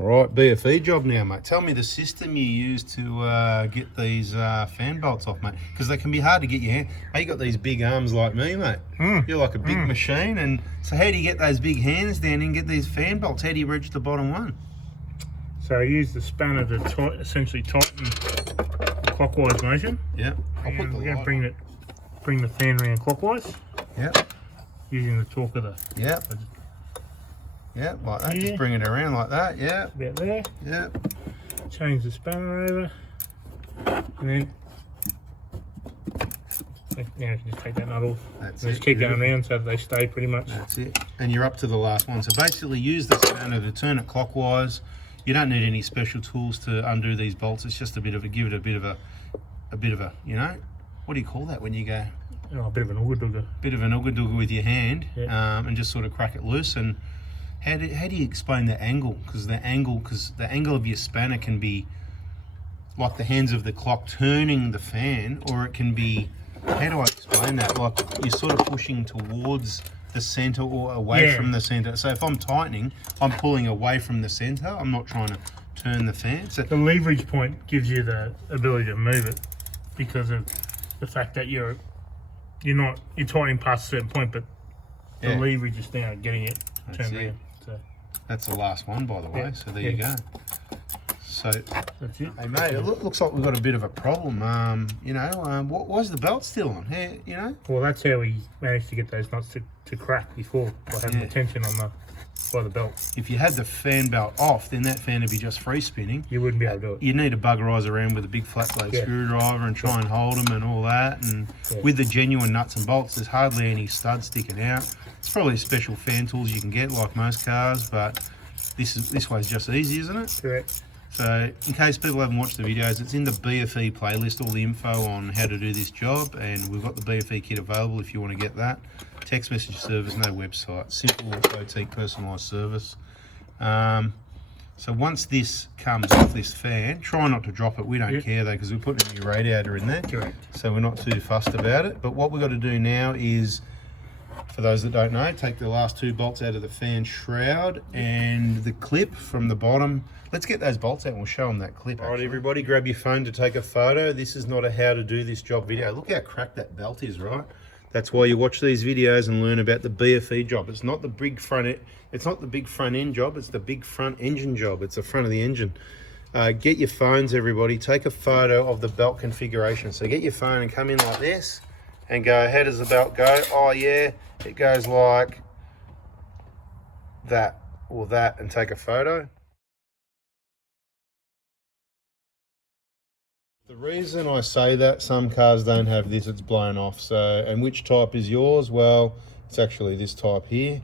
All right, BFE job now, mate. Tell me the system you use to get these fan bolts off, mate, because they can be hard to get your hand. Hey, you got these big arms like me, mate. You're like a big machine, and so how do you get those big hands down and get these fan bolts? How do you reach the bottom one? So I use the spanner to essentially tighten the clockwise motion. Yeah. I'll put we're going to bring the fan around clockwise. Yeah. Using the torque of the. Yeah. Yeah, like that. Just bring it around like that. Yeah. About there. Yeah. Change the spanner over, and then now you can just take that nut off. That's and it. just keep going around so that they stay pretty much. That's it. And you're up to the last one. So basically, use the spanner to turn it clockwise. You don't need any special tools to undo these bolts. It's just give it a bit of a, you know, what do you call that when you go? Oh, a bit of an ooga-dooga. Bit of an ooga-dooga with your hand, and just sort of crack it loose. And how do you explain the angle? Because the angle of your spanner can be like the hands of the clock turning the fan, or it can be, how do I explain that? Like you're sort of pushing towards the center or away from the center. So if I'm tightening, I'm pulling away from the center. I'm not trying to turn the fan. So the leverage point gives you the ability to move it because of the fact that you're tightening past a certain point, but the leverage is now getting it turned around. So that's the last one, by the way. So there you go. So that's it. Hey mate, it looks like we've got a bit of a problem. You know, why's the belt still on? How, you know? Well, that's how we managed to get those nuts to crack before by having the tension on by the belt. If you had the fan belt off, then that fan would be just free spinning. You wouldn't be able to do it. You need to buggerise around with a big flat blade screwdriver and try and hold them and all that. And with the genuine nuts and bolts, there's hardly any studs sticking out. It's probably special fan tools you can get, like most cars, but this way's just easy, isn't it? Correct. So in case people haven't watched the videos, it's in the BFE playlist, all the info on how to do this job, and we've got the BFE kit available if you want to get that. Text message service, no website, simple boutique personalised service. So once this comes off this fan, try not to drop it. We don't care though, because we're putting a new radiator in there. Correct. So we're not too fussed about it. But what we've got to do now is, for those that don't know, take the last two bolts out of the fan shroud and the clip from the bottom. Let's get those bolts out and we'll show them that clip. All right, everybody, grab your phone to take a photo. This is not a how to do this job video. Look how cracked that belt is, right? That's why you watch these videos and learn about the BFE job. It's not the big front end job, it's the big front engine job. It's the front of the engine. Get your phones, everybody. Take a photo of the belt configuration. So get your phone and come in like this and go, how does the belt go? Oh yeah, it goes like that or that, and take a photo. The reason I say that, some cars don't have this, it's blown off. So, and which type is yours? Well, it's actually this type here,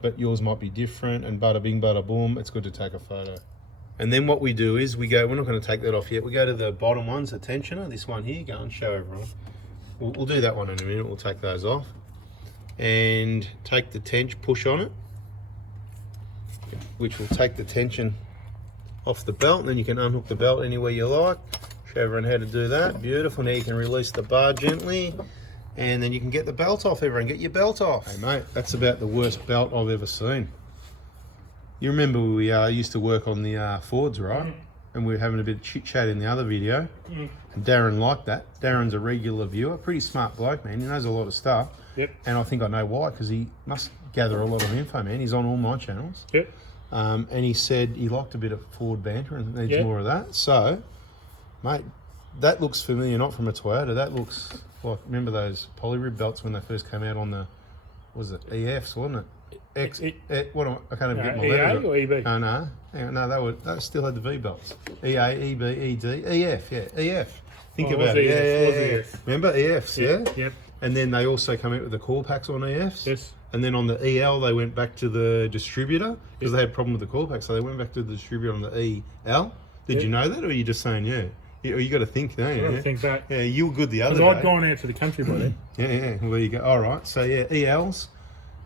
but yours might be different, and bada bing, bada boom, it's good to take a photo. And then what we do is we go, we're not going to take that off yet, we go to the bottom ones, the tensioner, this one here, go and show everyone. We'll do that one in a minute, we'll take those off. And take the tension, push on it, which will take the tension off the belt, and then you can unhook the belt anywhere you like. Show everyone how to do that. Beautiful. Now you can release the bar gently, and then you can get the belt off. Everyone, get your belt off. Hey mate, that's about the worst belt I've ever seen. You remember we used to work on the Fords, right? And we were having a bit of chit chat in the other video. And Darren liked that. Darren's a regular viewer, pretty smart bloke, man. He knows a lot of stuff. Yep. And I think I know why, because he must gather a lot of info, man. He's on all my channels. Yep. And he said he liked a bit of Ford banter and needs more of that. So, mate, that looks familiar, not from a Toyota. That looks like, remember those polyrib belts when they first came out on the, was it EFs, wasn't it? What am I can't even get my letters. EA or EB? Oh, no. Hang on, no, they still had the V belts. EA, EB, ED, EF, EF. Think about it. EF. Remember EFs, Yep. And then they also come out with the core packs on EFs. Yes. And then on the EL, they went back to the distributor because they had a problem with the core pack. So they went back to the distributor on the EL. Did you know that, or are you just saying, you got to think, don't you? I've got to think back. Yeah, you were good the other day. Because I'd gone out to the country by then. Yeah. Well, there you go. All right. So, ELs,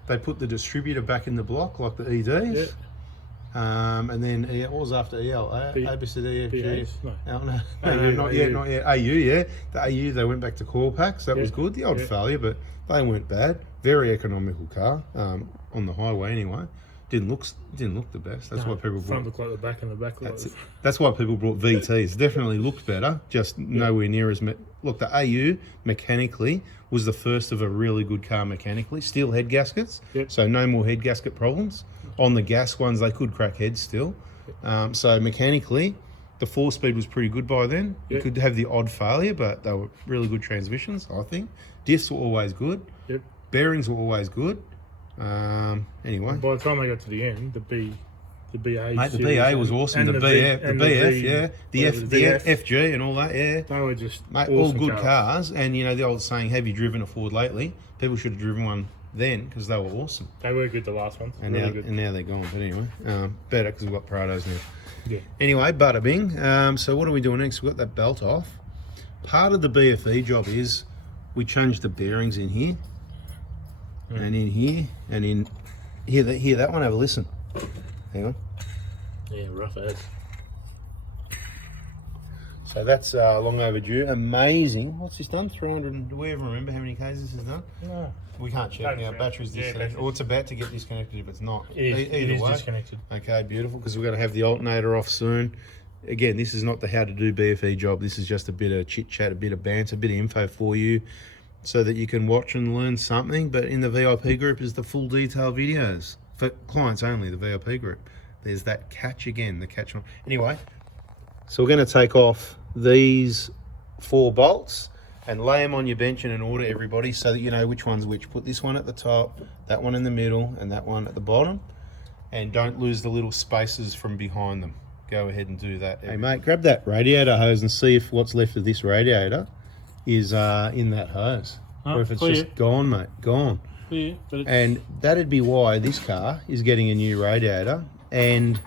they put the distributor back in the block like the EDs. Yeah. And then what was after EL? A, B, C, D, E, F, G. No, not yet. AU, The AU, they went back to core packs. That was good. The odd failure, but they weren't bad. Very economical car, on the highway anyway. didn't look the best. That's why people front brought. looked like the back and the back looked like That's why people brought VTs. Definitely looked better, just nowhere near as. Look, the AU mechanically was the first of a really good car mechanically. Steel head gaskets, so no more head gasket problems. On the gas ones, they could crack heads still. So mechanically, the 4-speed was pretty good by then. You could have the odd failure, but they were really good transmissions, I think. Diffs were always good. Bearings were always good. Anyway. By the time they got to the end, the BA. Mate, the BA was awesome. The BF, the FG and all that, They were just mate, awesome all good cars. And you know the old saying, have you driven a Ford lately? People should have driven one then because they were awesome. They were good, the last ones. And now they're gone. But anyway, better because we've got Prados now. Yeah. Anyway, bada bing. So what are we doing next? We've got that belt off. Part of the BFE job is we changed the bearings in here. And in here, and in here, that one, have a listen. Hang on. Yeah, rough as. So that's long overdue. Amazing. What's this done? 300, do we ever remember how many Ks this has done? No. We can't check now. Battery's disconnected. Or it's about to get disconnected if it's not. Either it is way. disconnected. Okay, beautiful, because we're going to have the alternator off soon. Again, this is not the how to do BFE job. This is just a bit of chit chat, a bit of banter, a bit of info for you, so that you can watch and learn something. But in the VIP group is the full detail videos for clients only, the VIP group. There's that catch again, the catch on. Anyway, so we're going to take off these 4 bolts and lay them on your bench in an order, everybody, so that you know which one's which. Put this one at the top, that one in the middle, and that one at the bottom. And don't lose the little spaces from behind them. Go ahead and do that. Hey mate, grab that radiator hose and see if what's left of this radiator is in that hose, or if it's just gone, mate, gone. Yeah, but and that'd be why this car is getting a new radiator. And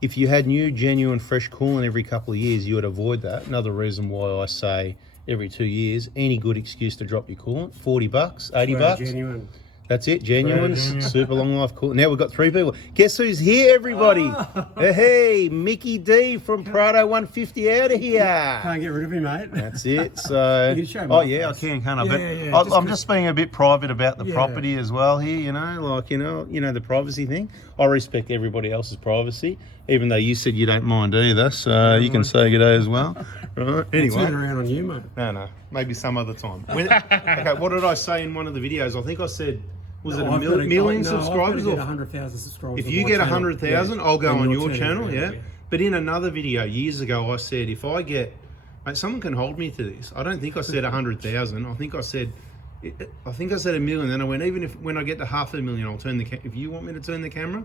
if you had new, genuine, fresh coolant every couple of years, you would avoid that. Another reason why I say every 2 years, any good excuse to drop your coolant. $40, $80. Genuine. That's it, genuine, super long life coolant. Now we've got 3 people. Guess who's here, everybody? Hey, Mickey D from Prado 150 out of here. Can't get rid of him, mate. That's it. So, you can show me I can, can't I? But yeah. I'm just being a bit private about the property as well here. You know, like you know the privacy thing. I respect everybody else's privacy, even though you said you don't mind either. So you can say good day as well, right? Anyway, turn around on you, mate. No, maybe some other time. Okay, what did I say in one of the videos? I think I said. Was it a million subscribers? I've got 100,000 subscribers. If you get 100,000, I'll go on your channel, yeah. But in another video years ago, I said if I get, mate, someone can hold me to this. I don't think I said 100,000. I think I said a million. Then I went, even if when I get to 500,000, I'll turn the. If you want me to turn the camera,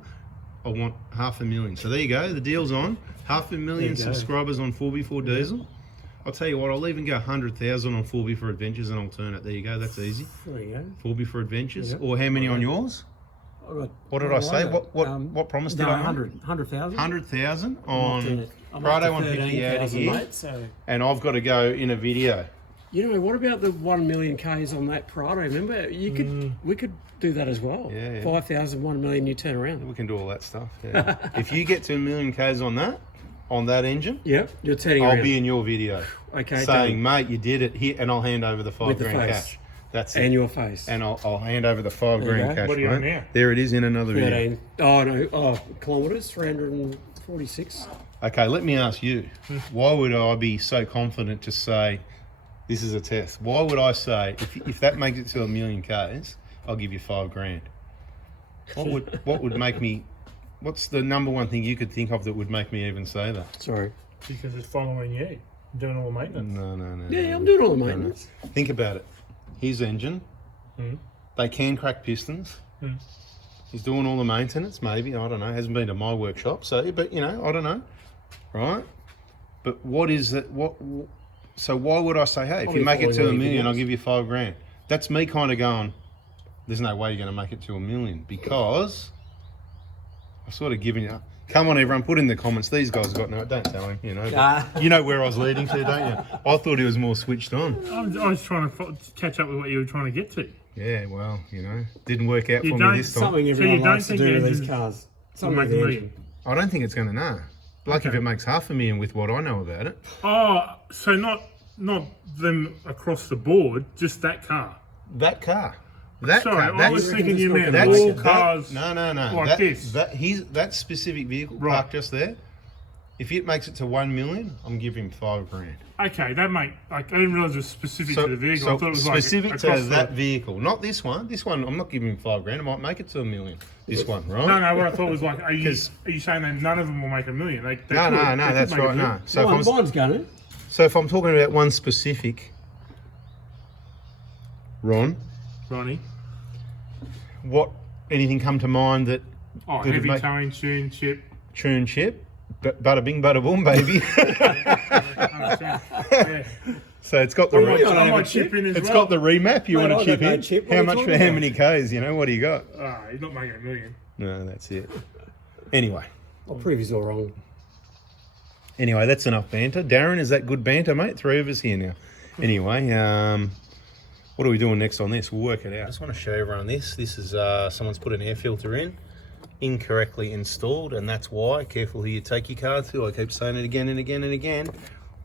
I want 500,000. So there you go. The deal's on. 500,000 subscribers on 4x4 Diesel. I'll tell you what, I'll even go 100,000 on 4x4 Adventures and I'll turn it. There you go, that's easy. There you go. 4x4 Adventures. Or how many on yours? What did I say? What promise did I make? 100,000. 100,000 on Prado 150 out of here. Mate, so. And I've got to go in a video. You know, what about the 1 million Ks on that Prado? Remember, we could do that as well. Yeah. 5,000, 1 million, you turn around. We can do all that stuff. Yeah. If you get to 1 million Ks on that engine, you're turning I'll around. be in your video. Okay. Saying, mate, you did it here, and I'll hand over the $5 grand cash. That's it. And your face. And I'll hand over the $5 grand cash. What are you on now? There it is in another 13. video. Oh no, kilometres, 346. Okay, let me ask you, why would I be so confident to say this is a test? Why would I say if that makes it to 1 million Ks, I'll give you $5 grand? What would make me? What's the number one thing you could think of that would make me even say that? Sorry. Because it's following you, doing all the maintenance. No. Yeah, I'm doing all the maintenance. No. Think about it. His engine, they can crack pistons. He's doing all the maintenance, maybe, I don't know. Hasn't been to my workshop, so, but you know, I don't know, right? But what is it? So why would I say, hey, if you make it to 1 million, I'll give you $5 grand? That's me kind of going, there's no way you're going to make it to 1 million because I've sort of given you. Come on, everyone, put in the comments. These guys got no. Don't tell him, you know. You know where I was leading to, don't you? I thought he was more switched on. I was trying to catch up with what you were trying to get to. Yeah, well, you know, didn't work out for me this time. Something everyone likes to do with these cars. Something with the engine. I don't think it's going to know. Like if it makes 500,000 with what I know about it. Oh, so not them across the board, just that car. That car. That Sorry, car, I was reckon thinking you this meant one that's all can cars. no. like this. That specific vehicle Right. parked just there. If it makes it to 1 million, I'm giving him $5,000. Okay, that make like I didn't realize it was specific to the vehicle. I thought it was specific like to across that the, vehicle, not this one. This one, I'm not giving him $5,000. I might make it to 1 million. This one, right? No, what I thought was like, are you saying that none of them will make $1 million? They No, could. no, They could that's make $1 right. million. No. So Mine's going to. so if I'm talking about one specific, Ron, Ronnie. what anything come to mind that Oh, that'd heavy make- towing, tune, chip. tune chip? Bada bing, bada boom, baby. 100%. Yeah. So it's got the I might chip in as it's well. got the remap. You Mate, want I to chip got no in? chip. What How are you much talking for how about? many Ks? You know, what do you got? He's not making $1 million. No, that's it. Anyway, I'll prove he's all wrong. that's enough banter. Darren, is that good banter, mate? 3 of us here now. Anyway, what are we doing next on this? We'll work it out. I just want to show everyone this. This is someone's put an air filter in, incorrectly installed, and that's why. Careful who you take your car to. I keep saying it again and again and again.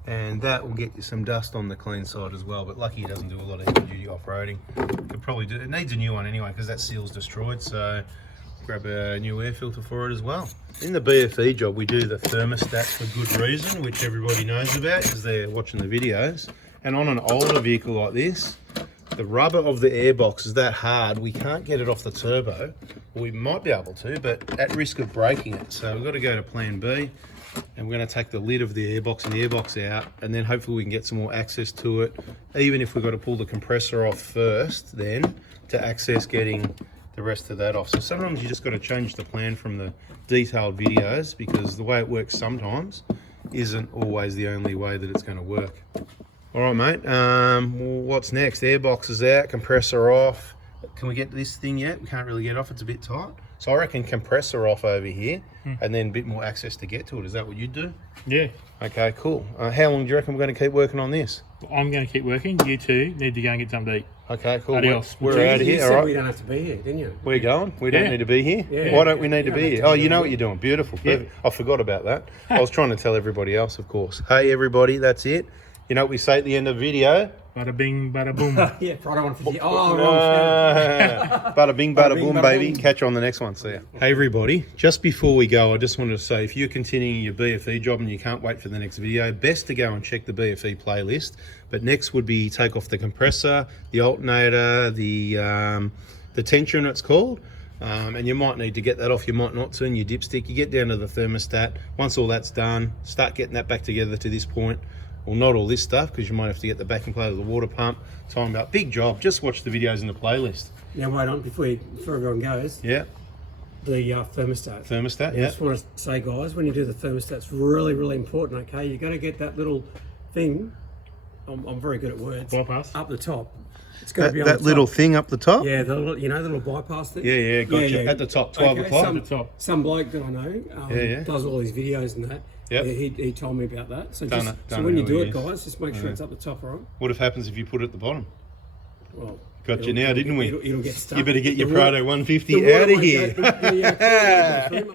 And that will get you some dust on the clean side as well. But lucky he doesn't do a lot of heavy duty off-roading. Could probably do it. Needs a new one anyway because that seal's destroyed. So grab a new air filter for it as well. In the BFE job, we do the thermostat for good reason, which everybody knows about because they're watching the videos. And on an older vehicle like this, the rubber of the airbox is that hard, we can't get it off the turbo. We might be able to, but at risk of breaking it. So we've got to go to plan B, and we're going to take the lid of the airbox and the airbox out, and then hopefully we can get some more access to it, even if we've got to pull the compressor off first then to access getting the rest of that off. So sometimes you just got to change the plan from the detailed videos because the way it works sometimes isn't always the only way that it's going to work. All right, mate. What's next? Airbox is out, compressor off. Can we get this thing yet? We can't really get off. It's a bit tight. So I reckon compressor off over here, and then a bit more access to get to it. Is that what you'd do? Yeah. Okay, cool. How long do you reckon we're going to keep working on this? I'm going to keep working. You two need to go and get something to eat. Okay, cool. Adios. We're out of You here. said All right. we don't have to be here, didn't you? We're going. We don't Yeah. need to be here. Yeah. Why don't we need to Yeah, be here? that's Oh, you know what you're doing. Beautiful. Yeah. Perfect. I forgot about that. I was trying to tell everybody else, of course. Hey, everybody, that's it. You know what we say at the end of the video? Bada bing, bada boom. Yeah, Prado 150. Oh, wrong. Bada bing, bada bing, boom, bada baby. boom. Catch you on the next one. See ya. Hey, everybody. Just before we go, I just wanted to say if you're continuing your BFE job and you can't wait for the next video, best to go and check the BFE playlist. But next would be take off the compressor, the alternator, the tensioner, it's called. And you might need to get that off, you might not turn your dipstick. You get down to the thermostat. Once all that's done, start getting that back together to this point. Well, not all this stuff, because you might have to get the backing plate of the water pump. Time out. Big job. Just watch the videos in the playlist. Now, wait on, before everyone goes, Yeah. the thermostat. Thermostat, I yeah. just want to say, guys, when you do the thermostat, it's really, really important, okay? You got to get that little thing, I'm very good at words, Bypass. up the top. It's got to be on That the little top. thing up the top? Yeah, the little, the little bypass thing. Yeah, gotcha. At the top, 12 Okay, o'clock. Some, At the top. some bloke that I know Yeah. does all these videos and that. Yep. Yeah, he told me about that. So, Done just, it, so done when it you do how it, he is. guys, just make sure it's up the top, all right? What if happens if you put it at the bottom? Well, Got you it'll- now, didn't we? It'll get stuck. You better get your The water- Prado 150 the water out of won't here. go- the coolant won't go through.